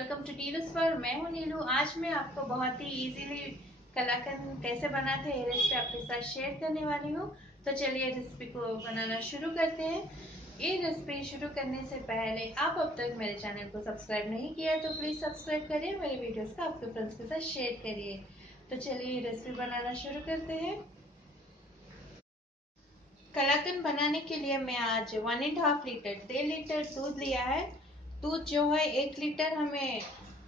Welcome to नीलूस पर। मैं हूं नीलू। आज मैं आपको बहुत ही इजीली कलाकंद कैसे बनाते हैं ये रेसिपी आपके साथ शेयर करने वाली हूं। तो चलिए रेसिपी को बनाना शुरू करते हैं। ये रेसिपी शुरू करने से पहले आप अब तक मेरे चैनल को सब्सक्राइब नहीं किया तो प्लीज सब्सक्राइब करिए, मेरे वीडियोस को आपके फ्रेंड्स के साथ शेयर करिए। तो चलिए रेसिपी बनाना शुरू करते हैं। कलाकंद बनाने के लिए मैं आज 1.5 लीटर 1.5 लीटर दूध लिया है। दूध जो है 1 लीटर हमें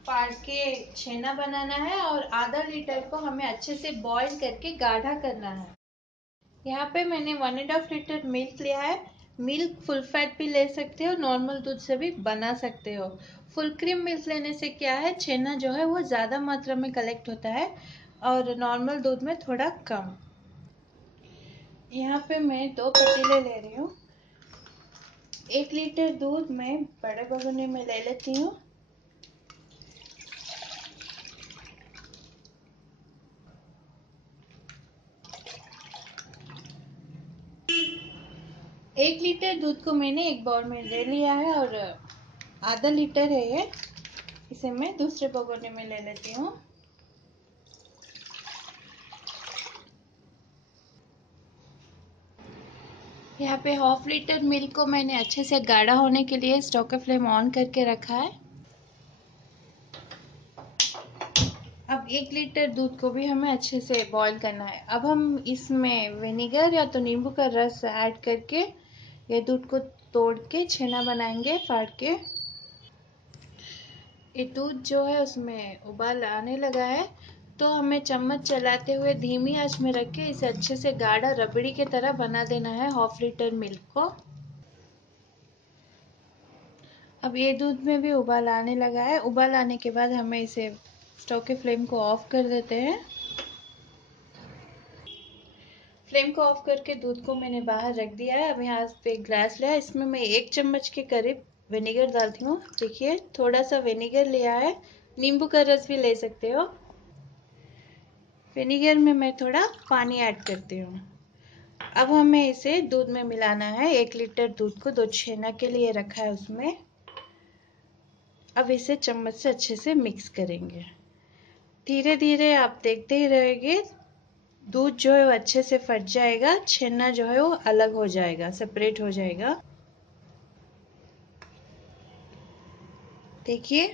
फाड़ के छेना बनाना है और आधा लीटर को हमें अच्छे से बॉईल करके गाढ़ा करना है। यहाँ पे मैंने 1.5 लीटर मिल्क लिया है। मिल्क फुल फैट भी ले सकते हो, नॉर्मल दूध से भी बना सकते हो। फुल क्रीम मिल्क लेने से क्या है, छेना जो है वो ज़्यादा मात्रा में कलेक्ट होता है और नॉर्मल दूध में थोड़ा कम। यहाँ पे मैं 2 पतीले ले रही हूँ। 1 लीटर दूध मैं बड़े भगोने में ले लेती हूँ। एक लीटर दूध को मैंने एक बाउल में ले लिया है और आधा लीटर है ये, इसे मैं दूसरे भगोने में ले लेती हूँ। यहाँ पे हाफ लीटर मिल्क को मैंने अच्छे से गाढ़ा होने के लिए स्टोव का फ्लेम ऑन करके रखा है। अब 1 लीटर दूध को भी हमें अच्छे से बॉईल करना है। अब हम इसमें विनेगर या तो नींबू का रस ऐड करके ये दूध को तोड़ के छेना बनाएंगे फाड़ के। ये दूध जो है उसमें उबाल आने लगा है तो हमें चम्मच चलाते हुए धीमी आंच में रख के इसे अच्छे से गाढ़ा रबड़ी की तरह बना देना है हाफ लीटर मिल्क को। अब ये दूध में भी उबाल आने लगा है। उबाल आने के बाद हमें इसे स्टोव के फ्लेम को ऑफ कर देते हैं। फ्लेम को ऑफ करके दूध को मैंने बाहर रख दिया है। अब यहाँ पे ग्लास लिया है, इसमें मैं 1 चम्मच के करीब विनेगर डालती हूँ। देखिए थोड़ा सा विनेगर लिया है, नींबू का रस भी ले सकते हो। विनेगर में मैं थोड़ा पानी ऐड करती हूँ। अब हमें इसे दूध में मिलाना है। 1 लीटर दूध को 2 छेना के लिए रखा है उसमें। अब इसे चम्मच से अच्छे से मिक्स करेंगे। धीरे धीरे आप देखते ही रहेंगे, दूध जो है वो अच्छे से फट जाएगा, छेना जो है वो अलग हो जाएगा, सेपरेट हो जाएगा। देखिए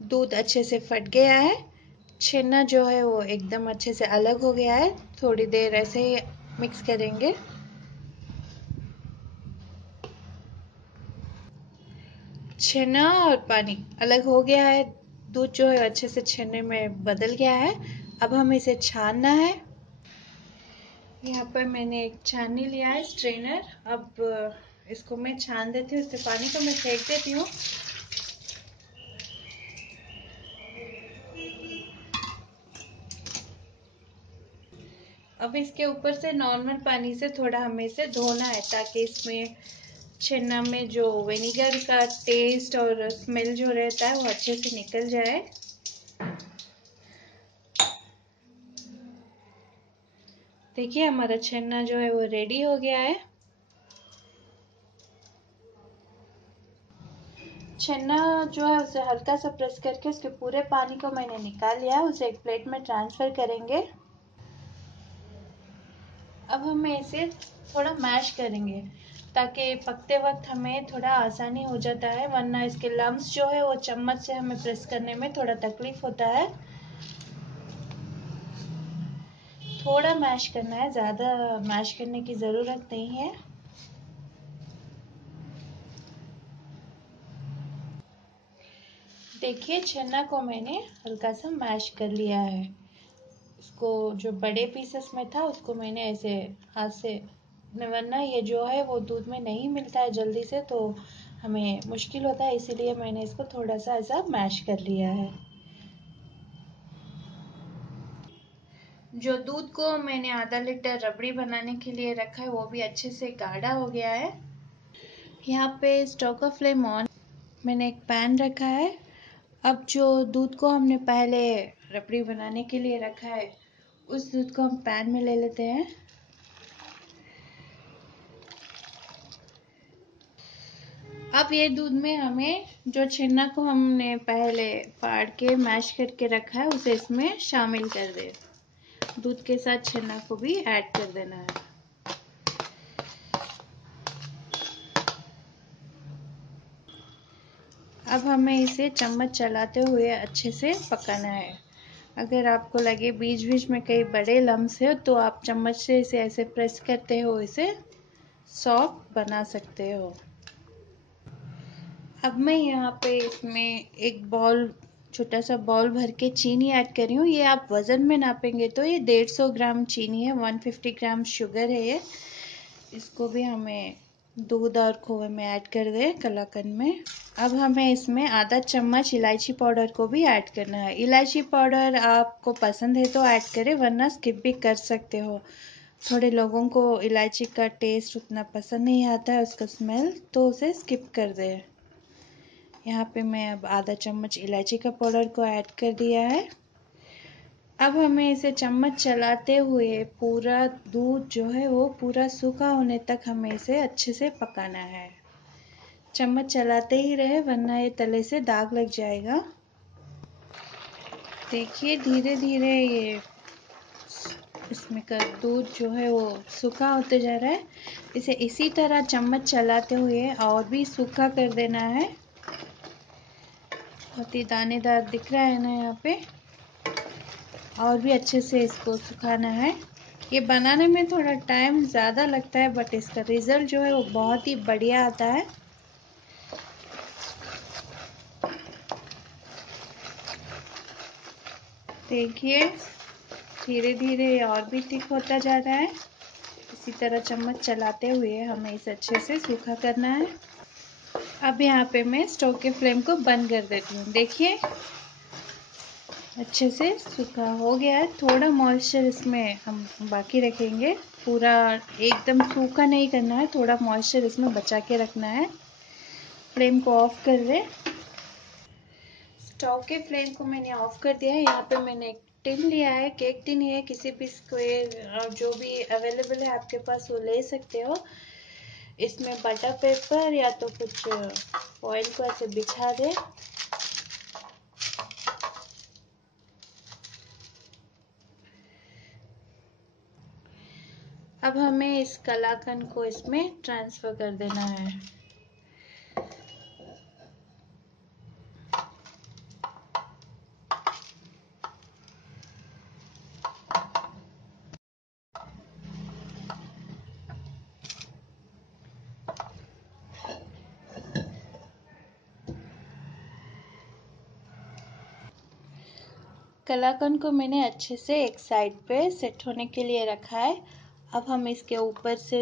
दूध अच्छे से फट गया है, छेना जो है वो एकदम अच्छे से अलग हो गया है। थोड़ी देर ऐसे ही मिक्स करेंगे। छेना और पानी अलग हो गया है, दूध जो है अच्छे से छेने में बदल गया है। अब हमें इसे छानना है। यहाँ पर मैंने एक छाननी लिया है, स्ट्रेनर। अब इसको मैं छान देती हूँ, इससे पानी को मैं फेंक देती हूँ। अब इसके ऊपर से नॉर्मल पानी से थोड़ा हमें इसे धोना है ताकि इसमें छेना में जो विनेगर का टेस्ट और स्मेल जो रहता है वो अच्छे से निकल जाए। देखिए हमारा छेना जो है वो रेडी हो गया है। छेना जो है उसे हल्का सा प्रेस करके उसके पूरे पानी को मैंने निकाल लिया है। उसे एक प्लेट में ट्रांसफर करेंगे। अब हमें इसे थोड़ा मैश करेंगे ताकि पकते वक्त हमें थोड़ा आसानी हो जाता है, वरना इसके लम्स जो है वो चम्मच से हमें प्रेस करने में थोड़ा तकलीफ होता है। थोड़ा मैश करना है, ज़्यादा मैश करने की ज़रूरत नहीं है। देखिए छेना को मैंने हल्का सा मैश कर लिया है। उसको जो बड़े पीसेस में था उसको मैंने ऐसे हाथ से, वरना ये जो है वो दूध में नहीं मिलता है जल्दी से तो हमें मुश्किल होता है, इसीलिए मैंने इसको थोड़ा सा ऐसा मैश कर लिया है। जो दूध को मैंने आधा लीटर रबड़ी बनाने के लिए रखा है वो भी अच्छे से गाढ़ा हो गया है। यहाँ पे स्टोव का फ्लेम ऑन, मैंने एक पैन रखा है। अब जो दूध को हमने पहले रबड़ी बनाने के लिए रखा है उस दूध को हम पैन में ले लेते हैं। अब ये दूध में हमें जो छेना को हमने पहले फाड़ के मैश करके रखा है उसे इसमें शामिल कर दे। दूध के साथ छेना को भी ऐड कर देना है। अब हमें इसे चम्मच चलाते हुए अच्छे से पकाना है। अगर आपको लगे बीच बीच में कई बड़े लम्स है तो आप चम्मच से इसे ऐसे प्रेस करते हो इसे सॉफ्ट बना सकते हो। अब मैं यहाँ पे इसमें एक बॉल छोटा सा बॉल भर के चीनी ऐड कर रही हूँ। ये आप वज़न में नापेंगे तो ये 150 ग्राम चीनी है, 150 ग्राम शुगर है ये। इसको भी हमें दूध और खोए में ऐड कर दे कलाकंद में। अब हमें इसमें आधा चम्मच इलायची पाउडर को भी ऐड करना है। इलायची पाउडर आपको पसंद है तो ऐड करें वरना स्किप भी कर सकते हो। थोड़े लोगों को इलायची का टेस्ट उतना पसंद नहीं आता है, उसका स्मेल, तो उसे स्किप कर दे। यहाँ पे मैं अब आधा चम्मच इलायची का पाउडर को ऐड कर दिया है। अब हमें इसे चम्मच चलाते हुए पूरा दूध जो है वो पूरा सूखा होने तक हमें इसे अच्छे से पकाना है। चम्मच चलाते ही रहे वरना ये तले से दाग लग जाएगा। देखिए धीरे धीरे ये इसमें का दूध जो है वो सूखा होते जा रहा है। इसे इसी तरह चम्मच चलाते हुए और भी सूखा कर देना है। बहुत ही दानेदार दिख रहा है ना यहाँ पे। और भी अच्छे से इसको सुखाना है। ये बनाने में थोड़ा टाइम ज़्यादा लगता है बट इसका रिज़ल्ट जो है वो बहुत ही बढ़िया आता है। देखिए धीरे धीरे और भी थिक होता जा रहा है। इसी तरह चम्मच चलाते हुए हमें इसे अच्छे से सूखा करना है। अब यहाँ पे मैं स्टोव के फ्लेम को बंद कर देती हूँ। देखिए अच्छे से सूखा हो गया है। थोड़ा मॉइस्चर इसमें हम बाकी रखेंगे, पूरा एकदम सूखा नहीं करना है, थोड़ा मॉइस्चर इसमें बचा के रखना है। फ्लेम को ऑफ कर दें। स्टोव के फ्लेम को मैंने ऑफ कर दिया है। यहाँ पे मैंने एक टिन लिया है, केक टिन है, किसी भी स्क्वायर जो भी अवेलेबल है आपके पास वो ले सकते हो। इसमें बटर पेपर या तो कुछ ऑयल को ऐसे बिछा दे। अब हमें इस कलाकंद को इसमें ट्रांसफर कर देना है। कलाकंद को मैंने अच्छे से एक साइड पे सेट होने के लिए रखा है। अब हम इसके ऊपर से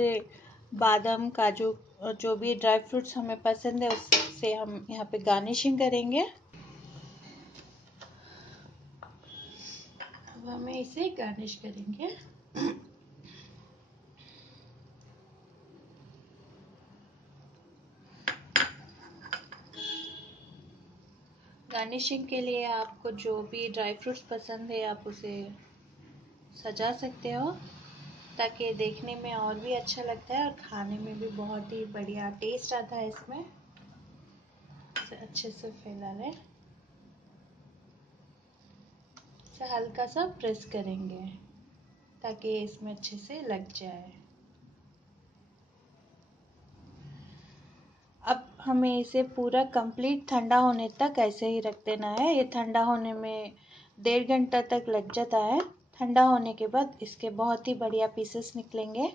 बादाम, काजू, जो भी ड्राई फ्रूट्स हमें पसंद है उससे हम यहाँ पे गार्निशिंग करेंगे। अब हमें इसे गार्निश करेंगे। गार्निशिंग के लिए आपको जो भी ड्राई फ्रूट्स पसंद है आप उसे सजा सकते हो ताकि देखने में और भी अच्छा लगता है और खाने में भी बहुत ही बढ़िया टेस्ट आता है इसमें। इसे अच्छे से फैला लें। इसे हल्का सा प्रेस करेंगे ताकि इसमें अच्छे से लग जाए। अब हमें इसे पूरा कंप्लीट ठंडा होने तक ऐसे ही रख देना है। ये ठंडा होने में 1.5 घंटा तक लग जाता है। ठंडा होने के बाद इसके बहुत ही बढ़िया पीसेस निकलेंगे।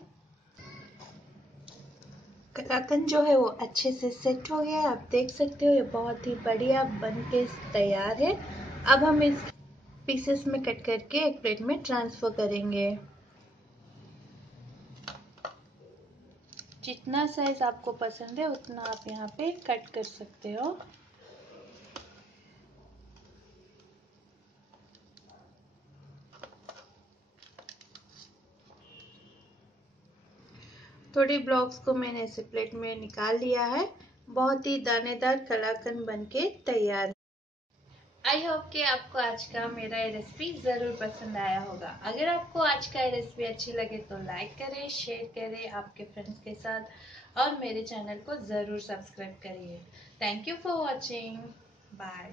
कलाकंद जो है वो अच्छे से सेट हो गया है। आप देख सकते हो ये बहुत ही बढ़िया बन के तैयार है। अब हम इस पीसेस में कट करके एक प्लेट में ट्रांसफर करेंगे। जितना साइज आपको पसंद है उतना आप यहाँ पे कट कर सकते हो। थोड़े ब्लॉक्स को मैंने इसे प्लेट में निकाल लिया है। बहुत ही दानेदार कलाकंद बनके तैयार है। आई होप कि आपको आज का मेरा ये रेसिपी ज़रूर पसंद आया होगा। अगर आपको आज का ये रेसिपी अच्छी लगे तो लाइक करें, शेयर करें आपके फ्रेंड्स के साथ और मेरे चैनल को ज़रूर सब्सक्राइब करिए। Thank you for watching. Bye.